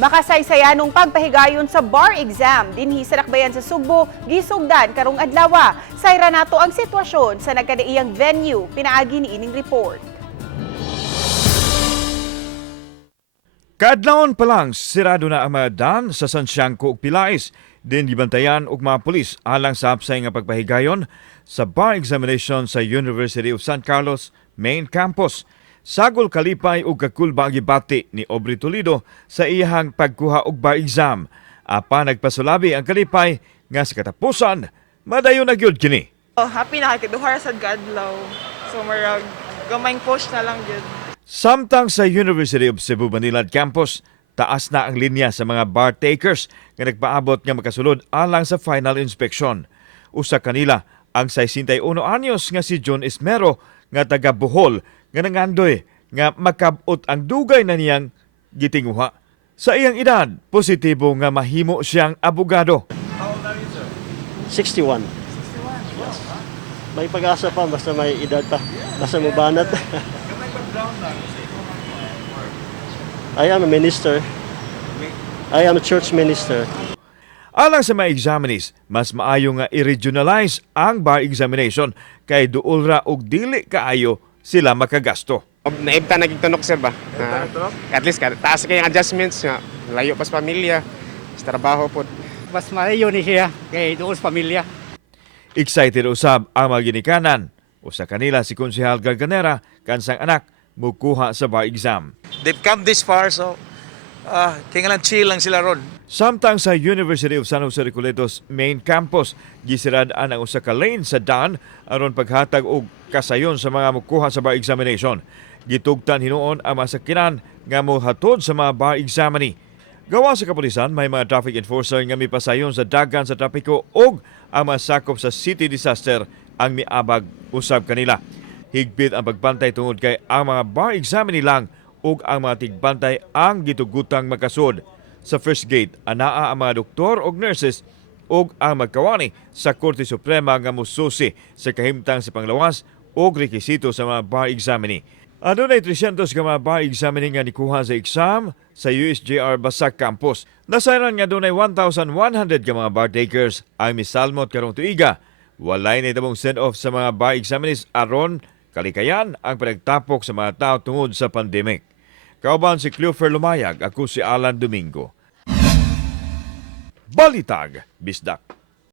Makasaysayanong pagpahigayon sa bar exam dinhi sa Dakbayan sa Sugbo, gisugdan karong adlaw. Sayra nato ang sitwasyon sa nagkadaiyang venue, pinaagi ni ining report. Kaadlawon pa lang, sirado na ang mga daan sa San Siangco ug Pilais. Din gibantayan og mga pulis alang sa hapsay nga pagpahigayon sa bar examination sa University of San Carlos Main Campus. Sagol kalipay ug kakulba ang gibati ni Aubrey Toledo sa iyahang pagkuha og bar exam. Apa nagpasulabi ang kalipay nga sa katapusan, madayon na gyud kini. Happy na kiduhar sa adlaw. So marag gamayng push na lang gyud. Samtang sa University of Cebu Manila Campus, taas na ang linya sa mga bar takers nga nagpaabot nga makasulod alang sa final inspection. Usa kanila ang 61 anyos nga si John Esmero nga taga Bohol nga nangandoy nga makabot ang dugay na niyang gitinguha. Sa iyang edad, positibo nga mahimo siyang abogado. How old are you, sir? 61. 61? Yes. May pag-asa pa, basta may edad pa. Basta mabanat. May background lang. I am a minister. I am a church minister. Alang sa mga examinees, mas maayo nga i-regionalize ang bar examination kay duol ra og dili kaayo sila makagasto. Naibta nagigtunok sir ba? At least taas kayong adjustments nga layo pa sa pamilya, sa trabaho po. Mas maayo ni siya kay doon sa pamilya. Excited usab ang mga ginikanan. Usa kanila si Konsehal Garganera kansang anak mukuha sa bar exam. They've come this far, so kingalan chill lang sila ron. Samtang sa University of San Jose Recoletos main campus, gisirad-an ang usa ka lane sa daan aron paghatag og kasayon sa mga mukuha sa bar examination. Gitugtan hinuon ang mga sakinan nga mohatod sa mga bar examinee. Gawa sa kapulisan, may mga traffic enforcer nga mipasayon sa dagan sa trapiko og ang mga sakop sa city disaster ang miabag usab kanila. Higpit ang pagbantay tungod kay ang mga bar examinee lang ug ang mga tigbantay ang gitugutang makasud. Sa first gate, anaa ang mga doktor ug nurses ug ang magkawani sa Korte Suprema nga mususi sa kahimtang sa panglawas ug rekisito sa mga bar examinee. Adunay 300 ka mga bar examining nga nikuha sa exam sa USJR Basak Campus. Nasayran nga dunay 1,100 ka mga bar takers ang misalmot karong tuiga. Walay na itabong send-off sa mga bar examinees aron kalikayan ang pinagtapok sa mga tao tungod sa pandemic. Kauban si Cleofer Lumayag, ako si Alan Domingo. Balitang Bisdak.